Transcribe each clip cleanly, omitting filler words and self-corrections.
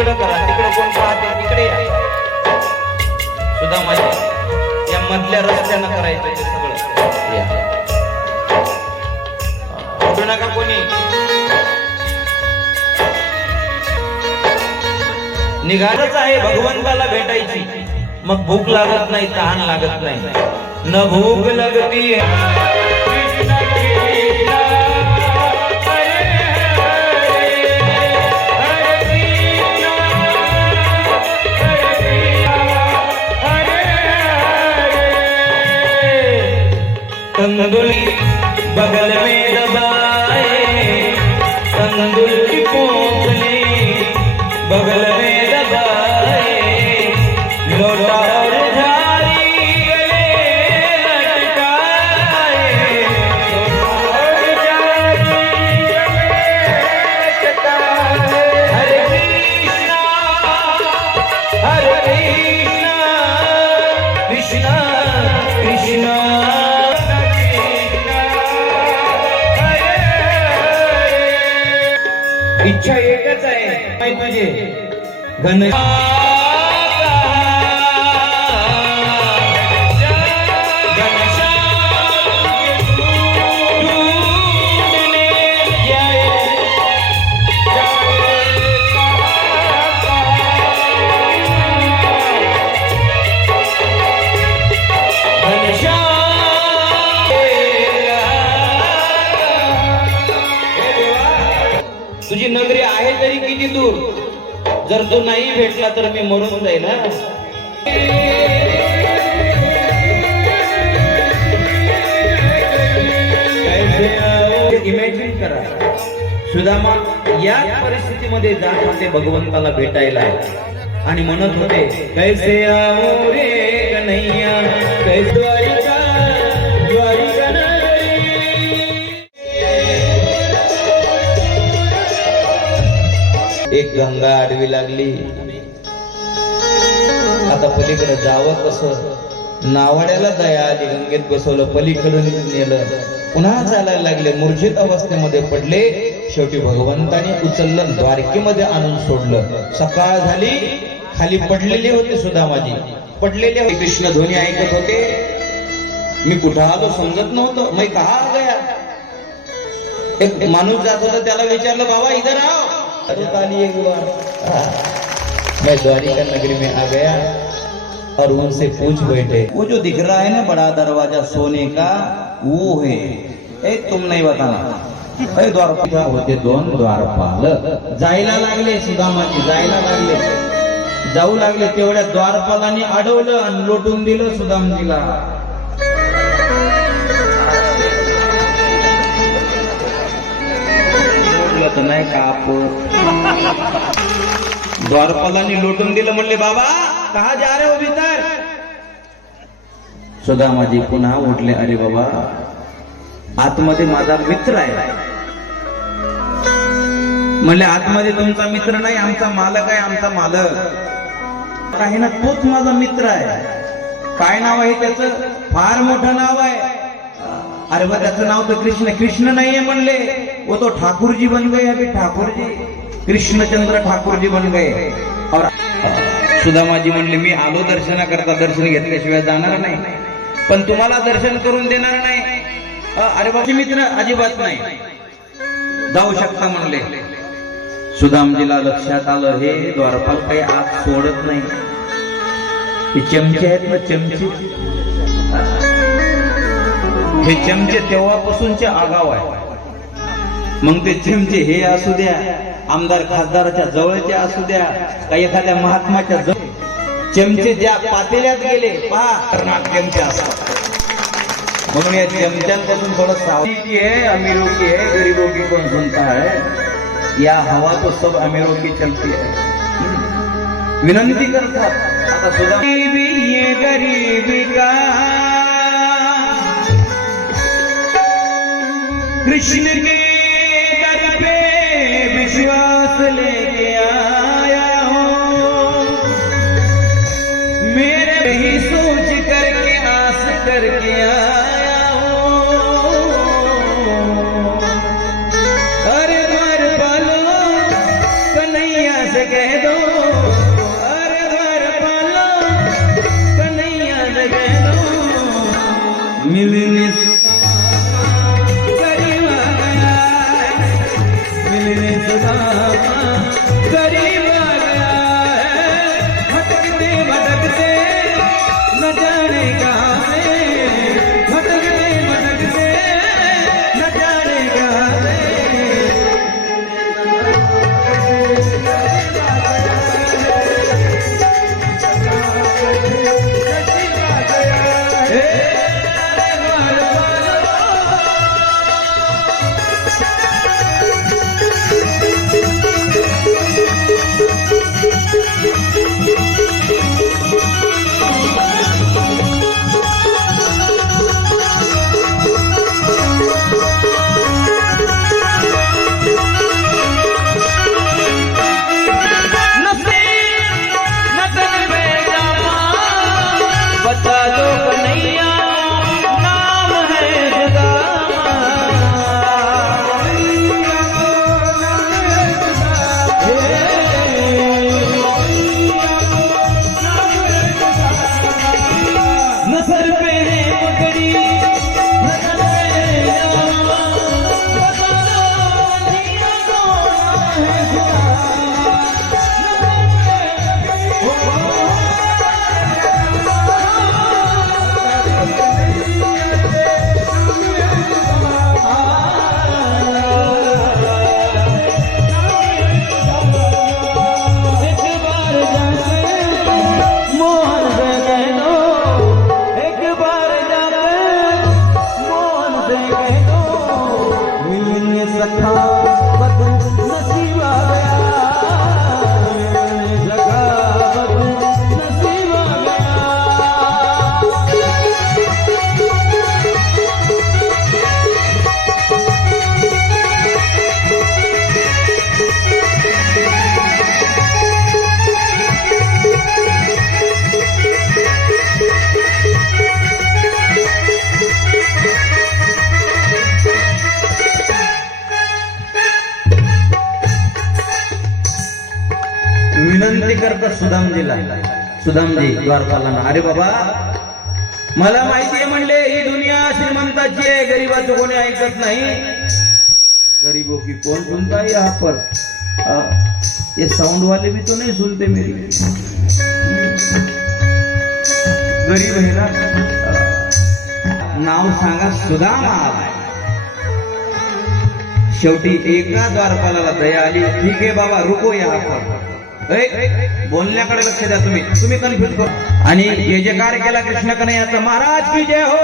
तिकडं करा, तिकडं कोण पाहते तिकडे या. सुदामाजी या मधल्या रस्त्यानं करायचं ते सगळं. या उठू नका कोणी. निघालच आहे भगवंताला भेटायची. मग भूक लागत नाही, तहान लागत नाही. न भूक लगती तंदुली बगल में दबाए, तंदुल की पोंछली बगल में दबाए, लोटा और झारी गले लटकाए, लोटा और झारी गले लटकाए. हरे कृष्णा कृष्णा कृष्णा इच्छा एकच आहे काय तुझे घन तुझी नगरी आहे तरी किती दूर. जर तो नाही भेटला तर मी मरून जाईल. इमॅजिन करा, सुदामा या परिस्थितीमध्ये जात होते भगवंताला भेटायला आणि म्हणत होते कैसे आओ रे कन्हैया, कैसे द्वारिका द्वारिका. एक गंगा आडवी लागली. आता पलीकडे जावं कसं. नावाड्याला दया आली, गंगेत बसवलं, पलीकडून नेलं. पुन्हा चालायला लागले, मूर्छित अवस्थेमध्ये पडले. शेवटी भगवंताने उचललं, द्वारकेमध्ये आणून सोडलं. सकाळ झाली, खाली पडलेले होते सुदामाजी, पडलेले होते. कृष्ण ध्वनी ऐकत होते. मी कुठं आलो समजत नव्हतं. मैं कहा आ गया. एक माणूस जात होता, त्याला विचारलं बाबा इधर आओ. एक बार मैं द्वारिका नगरी में आ गया और उनसे पूछ बैठे, वो जो दिख रहा है ना बड़ा दरवाजा सोने का, वो है. तुम नहीं बताना. द्वारपाल होते दोन द्वारपाल. जायला लागले सुदामाजी, जायला लागले, जाऊ लागले. तेवढ्या द्वारपालांनी अडवलं आणि लोटून दिलं सुदामजीला. तर नाही का आपण द्वारपालांनी लोटून दिलं. म्हणले बाबा कहा जा रहे हो भीतर. सुदामाजी पुन्हा उठले. अरे बाबा आतमध्ये माझा मित्र आहे. म्हणले आतमध्ये तुमचा मित्र नाही, आमचा मालक आहे. आमचा मालक आहे ना, तोच माझा मित्र आहे. काय नाव आहे त्याचं. फार मोठं नाव आहे. अरे बा त्याचं नाव तर कृष्ण. कृष्ण नाहीये म्हणले, वो तो ठाकुर जी बन गए. अभी ठाकुर जी, कृष्णचंद्र ठाकुर जी बन गए. और सुदामाजी म्हणले मी आलो दर्शनाकरता, दर्शन घेतल्याशिवाय जाणार नाही, पण तुम्हाला दर्शन करून देणार नाही. अरे बाबा मित्र अजिबात नाही, जाऊ शकता म्हणले. सुदामजीला लक्षात आलं हे द्वारपाल काही आत सोडत नाही. हे चमचे आहेत ना, चमचे. हे चमचे तेव्हापासूनचे आगाव आहे. मग ते चमचे हे असू द्या, आमदार खासदाराच्या जवळचे असू द्या, काही एखाद्या महात्माच्या जवळ, चमचे ज्या पातेल्यात गेले पहा चमचे असतात. म्हणून या चमच्यांपासून थोडं सावधानी है. अमीरों की है, गरीबों की कौन सुनता है. या हवा तो सब अमीरों की चलती है. विनंती करतात आता सुद्धा गरीबी का कृष्ण के दर पे विश्वास लेके आया हूँ. मेरे ही सोच करके आस करके आया हूँ. अरे द्वारपालो कन्हैया से कह दो मिलने करीब आ गया, मिलने करीब आ गया है, भटकते भटकते न जाने कहाँ से, भटकते भटकते न जाने कहाँ से। विनंती करतात सुदामजीला, सुदामजी द्वारपालांना, अरे बाबा मला माहिती आहे म्हणले ही दुनिया श्रीमंताची आहे, गरीबाचं कोणी ऐकत नाही. गरीबों की कौन सुनता है यहाँ पर? ये साउंड वाले भी तो नहीं सुनते मेरी. गरीब है ना. नाव सांगा सुदामा. शेवटी एका द्वारपालाला दया आली. ठीक आहे बाबा रुको यहाँ पर. बोलण्याकडे लक्ष द्या. तुम्ही कन्फ्युज करू. आणि हे जे कार्य केला कृष्ण कन्हैयाचा महाराज की जय हो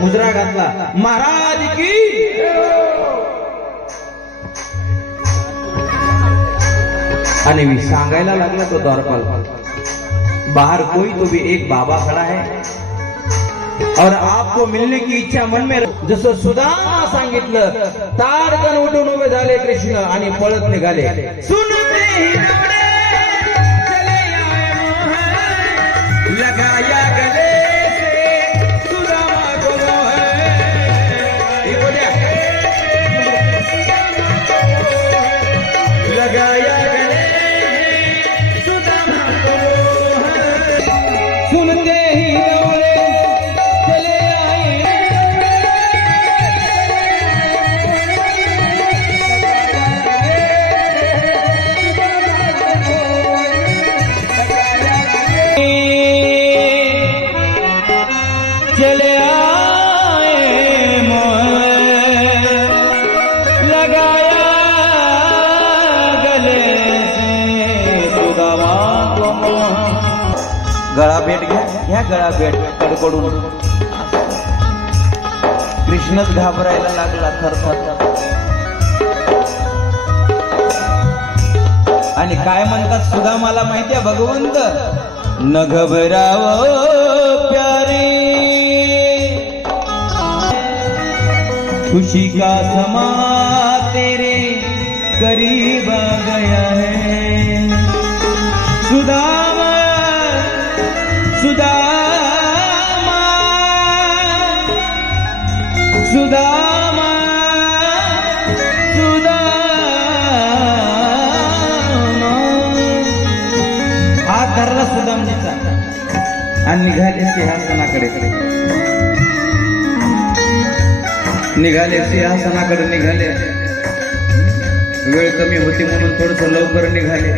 मुद्रा घातला महाराज की. आणि मी सांगायला लागला तो द्वारपाल, बाहर कोई तो भी एक बाबा खड़ा है और आपको मिलने की इच्छा मन में. जसं सुदामा सांगितलं ताडकन उठून उभे झाले कृष्ण आणि पळत निघाले. सुनते ही चले आए मोह लगाया गले से सुदामा को मोह. लगाया गले सुदामा को मोह. सुनते ही चले आए मोह लगाया गले से सुदामा को मोह. गळा भेट घ्या गळा भेट कडकडून. कृष्णच घाबरायला लागला थरथर. आणि काय म्हणतात सुदामाला माहितीये भगवंत, न घबराओ प्यारे खुशी का समा तेरे करीब आ गया है. सुदामा सुदामा सुदामा हात धरला सुदामजीचा आणि निघाले सिंहासनाकडे. निघाले सिंहासनाकडे निघाले. वेळ कमी होती म्हणून थोडस लवकर निघाले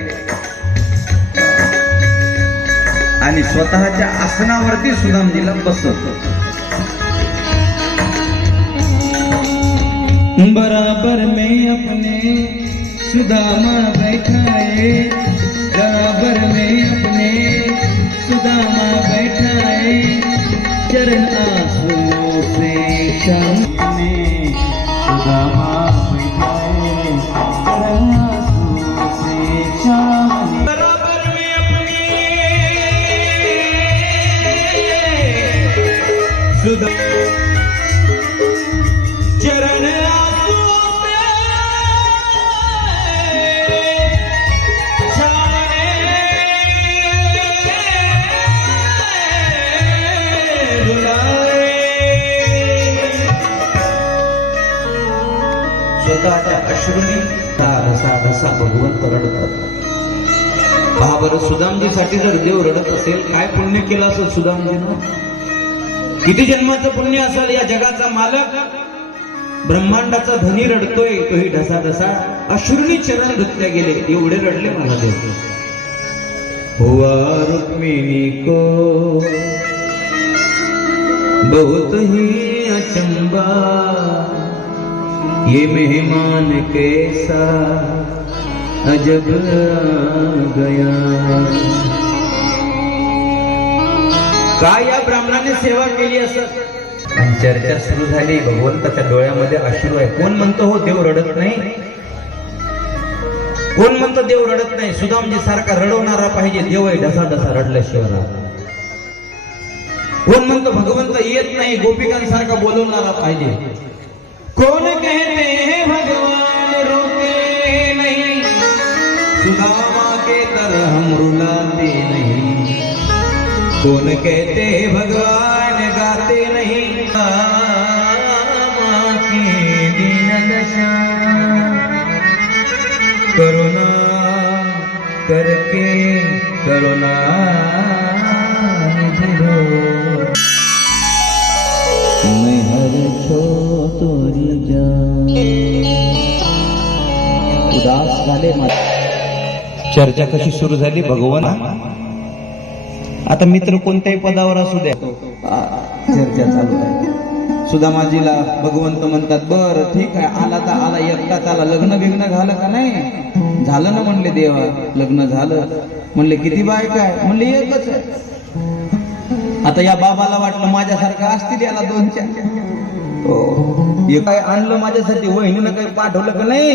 आणि स्वतःच्या आसनावरती सुदामजीला बसवतो. बराबर में अपने सुदामा बैठाए, बराबर में अपने सुदामा बैठाए, चरण आंसुओं से चाहने सुदामा बैठाए, चरण आंसुओं से चाहने. बराबर में अपने सुदामा चरण स्वतःच्या अश्रूंनी ढसा भगवंत रडतात. पहा बरं, सुदामजीसाठी जर देव रडत असेल, काय पुण्य केलं असेल सुदामजीनं? किती जन्माचं पुण्य असेल? या जगाचा मालक, ब्रह्मांडाचा धनी रडतोय, तोही ढसा अश्रूंनी चरण धुतले गेले. एवढे रडले मला देव. हुआ रुक्मिणी को बहुत ही अचंबा, ये मेहमान कैसा अजब गया. काय या ब्राह्मणाने सेवा केली असं? आणि चर्चा सुरू झाली. भगवंताच्या डोळ्यामध्ये अश्रू आहे. कोण म्हणतो हो देव रडत नाही? कोण म्हणतो देव रडत नाही? सुदामजी सारखा रडवणारा पाहिजे देव आहे, ढसा रडल्याशिवाय. कोण म्हणतो भगवंत येत नाही, गोपिकांसारखा बोलवणारा पाहिजे. कौन कहते हैं भगवान रोते नहीं, सुदामा के तरह हम रुलाते नहीं. कौन कहते हैं भगवान गाते नहीं, सुदामा की दीन दशा करुणा करके करुणा निधि हो. मैं हर छो तोरी जान. उदास झाले. चर्चा कशी सुरू झाली? भगवान आता मित्र कोणत्याही पदावर असू द्या, चर्चा चालू आहे. सुदामाजीला भगवंत म्हणतात, बर ठीक आहे, आला तर आला, एकटाच आला, लग्न बिग्न झालं का नाही? झालं ना म्हणले देवा, लग्न झालं. म्हणले किती बायका आहे? म्हणले एकच आहे. आता या बाबाला वाटलं माझ्यासारखं असतील याला 2-4. हे काय आणलं माझ्यासाठी, वहिनीनं काही पाठवलं का नाही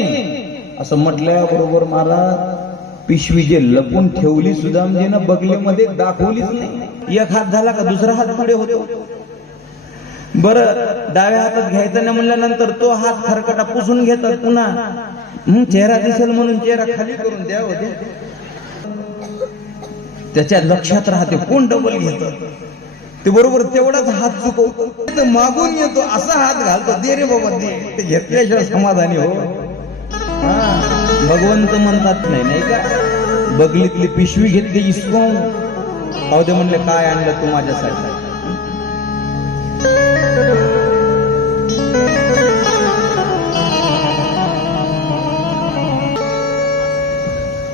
असं म्हटल्याबरोबर मला पिशवी जे लपून ठेवली सुदामजीनं बगलीमध्ये दाखवलीच नाही. एक हात झाला का दुसरा हात पुढे होतो. बरं, डाव्या हातात घ्यायचं नाही म्हणल्यानंतर तो हात खरकटा पुसून घेतात पुन्हा. चेहरा दिसेल म्हणून चेहरा खाली करून द्या होते. त्याच्या लक्षात राहते कोण डबल घेत ते. बरोबर तेवढाच हात चुकवतो, मागून येतो, असा हात घालतो, दे रे बाबा दे. ते घेतल्याशिवाय समाधानी हो. भगवंत म्हणतात नाही का, बगलीतली पिशवी घेतली इसकून. अहो दे म्हणले, काय आणलं तू माझ्यासाठी?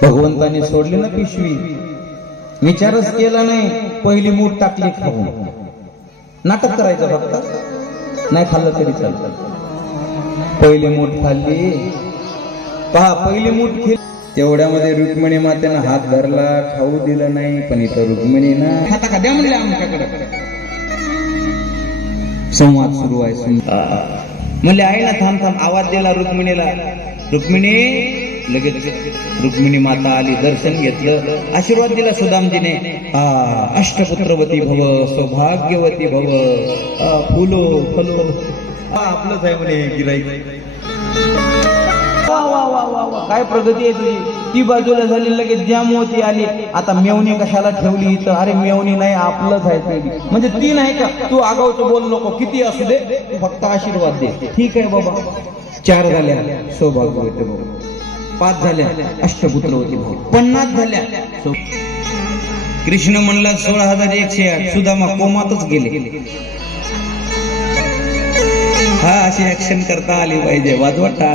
भगवंताने सोडली ना पिशवी, विचारच केला नाही, पहिली मूठ टाकली खाऊन. नाटक करायचं फक्त, नाही खाल्लं तरी चालतं. पहिली मूठ खाल्ली, पहा पहिली मूठ खाल्ली. तेवढ्यामध्ये रुक्मिणी मातेनं हात धरला, खाऊ दिलं नाही. पण इथं रुक्मिणीनं हाता का द्या म्हणले आमच्याकडे. संवाद सुरू आहे. म्हणले आहे ना, थांब थांब. आवाज दिला रुक्मिणीला, रुक्मिणी. लगेच रुक्मिणी माता आली, दर्शन घेतलं, आशीर्वाद दिला सुदामजीने. अष्टपुत्रवती भव, सौभाग्यवती भव, फुलो फलो. आपलंच आहे म्हणे गिराईक. वा वा वा वा वा, काय प्रगती आहे तुझी. ती बाजूला झाली, लगेच जामवती आली. आता मेवणी कशाला ठेवली इथं? अरे मेवणी नाही, आपलंच आहे. म्हणजे ती नाही का, तू आगाऊचं बोल नको, किती असू दे, फक्त आशीर्वाद दे. ठीक आहे बाबा. 4 झाल्या सौभाग्यवती भाऊ, 5 झाल्या अष्टपुत्रवती भाऊ, 50 झाल्या. कृष्ण म्हणला 16,108. सुदामा कोमातच गेले. हा अशी ऍक्शन करता आली पाहिजे. वाजवटा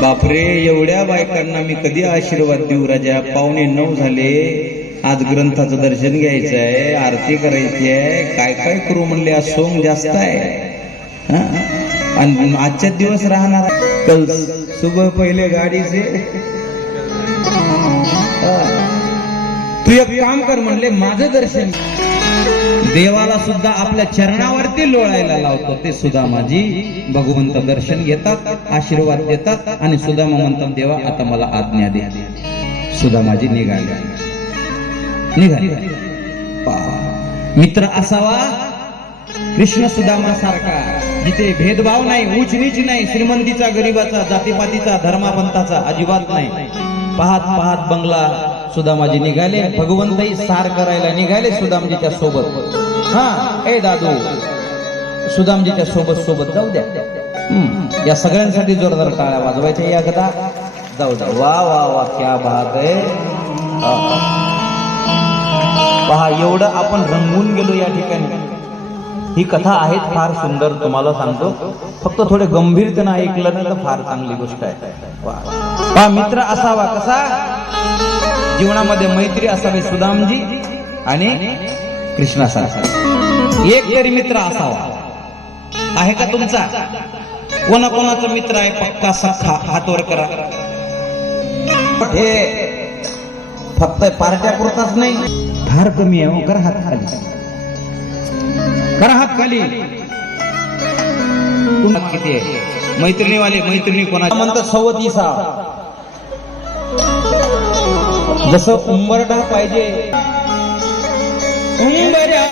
बापरे, एवढ्या बायकांना मी कधी आशीर्वाद देऊ राजा. 8:45 झाले. आज ग्रंथाचं दर्शन घ्यायचं आहे, आरती करायची आहे, काय काय करू म्हणले. आज सोंग जास्त आहे आणि आजच्या दिवस राहणार. कल सुबह पहिले गाडी से तू एक काम कर म्हणले, माझं दर्शन. देवाला सुद्धा आपल्या चरणावरती लोळायला लावतो ते सुदामाजी. भगवंत दर्शन घेतात, आशीर्वाद देतात आणि सुदामा म्हणतात देवा आता मला आज्ञा दे. सुदामाजी निघाले. मित्र असावा कृष्ण सुदामा सारखा, जिथे भेदभाव नाही, उच नीच नाही, श्रीमंतीचा गरीबाचा, जातीपातीचा, धर्मापंथाचा अजिबात नाही. पाहत पाहत बंगला सुदामाजी निघाले. भगवंतही सार करायला निघाले सुदामजीच्या सोबत. हा ए दादू, सुदामजीच्या सोबत सोबत जाऊ द्या. या सगळ्यांसाठी जोरदार टाळ्या वाजवायच्या. एकदा जाऊ द्या. वा वा वा, क्या बात आहे. पहा, एवढं आपण रंगून गेलो या ठिकाणी. ही कथा आहे फार सुंदर, तुम्हाला सांगतो. फक्त थोडे गंभीरतेनं ऐकलं ना तर फार चांगली गोष्ट आहे. पहा, मित्र असावा कसा, जीवनामध्ये मैत्री असावी सुदामजी आणि कृष्णासारखा. एक तरी मित्र असावा. आहे का तुमचा? कोणाकोणाचा मित्र आहे पक्का सखा? हातवर करा. हे फक्त पार्ट्या पुरताच नाही, फार कमी आहे. करा हात खाली, करा हात खाली. किती आहे मैत्रिणीवाले? मैत्रिणी कोणा म्हणतात? 37. जसं उंबरठा पाहिजे, उंबऱ्या